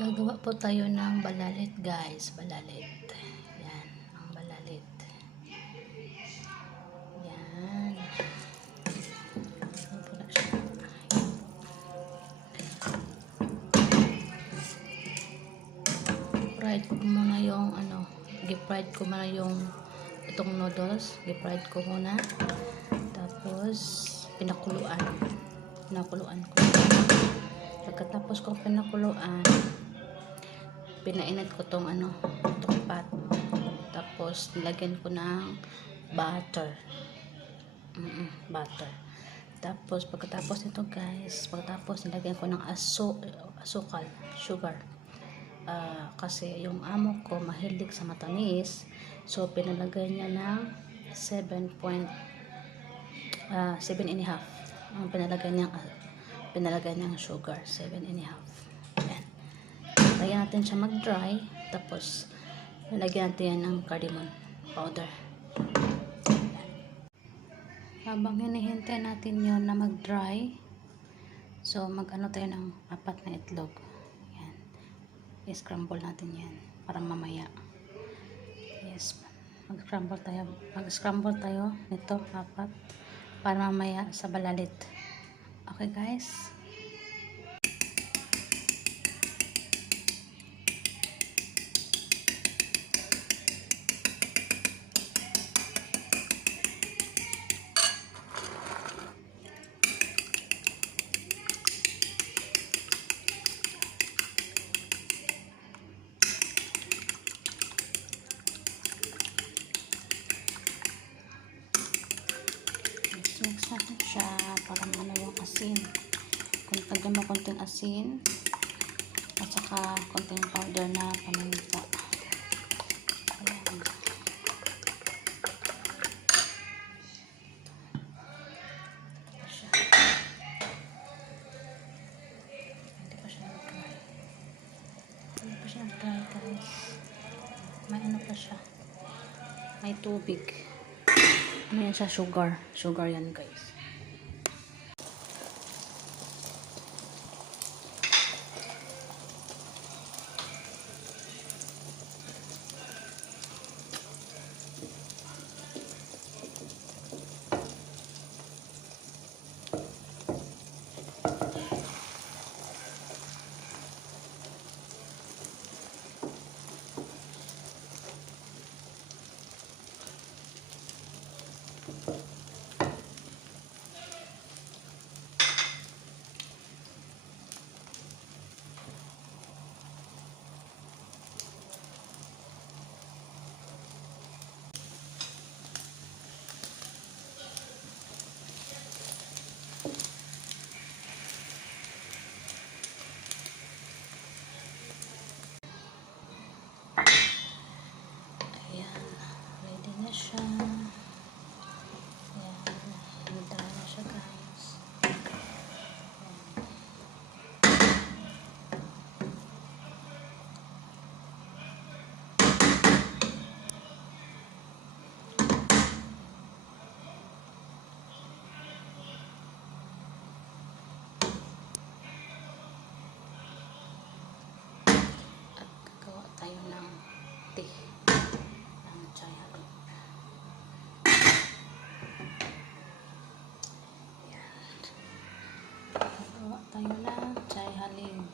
Gagawa po tayo ng balalit, guys. Balalit. Yan, ang balalit. Yan. Pula siya. Fried ko muna yung gi-fried ko muna yung itong noodles. Gi-fried ko muna. Tapos pinakuluan ko. Pagkatapos kong pinakuluan, pinainit ko tong pot. Tapos nilagyan ko ng butter. Butter. Tapos pagkatapos nito, guys, nilagyan ko ng asukal, sugar. Kasi yung amo ko mahilig sa matamis, so pinalagay niya ng 7.5 ang pinalagay niyang sugar, 7.5. Ayan. Lagyan natin siya mag-dry, tapos nilagyan natin yan ng cardamom powder. Habang hinihintay natin yon na mag-dry, so mag-ano tayo ng 4 na itlog. Yan. I-scramble natin yan para mamaya. Yes. Mag-scramble tayo nito 4 para mamaya sa balalit. Okay, guys? Mix natin siya para ano yung asin. Kung tagyan mo konting asin at saka konting powder na paminta. Ayan. Hindi pa siya nag-dry. Hindi pa siya nag-dry, guys. May ano pa siya. May tubig. Ano yan siya? Sugar. Sugar yan, guys. Ayan. Ready na siya. Ayan. Hintay na siya, guys. Gawa tayo ng tea ng chai halim. Gawa tayo ng chai halim.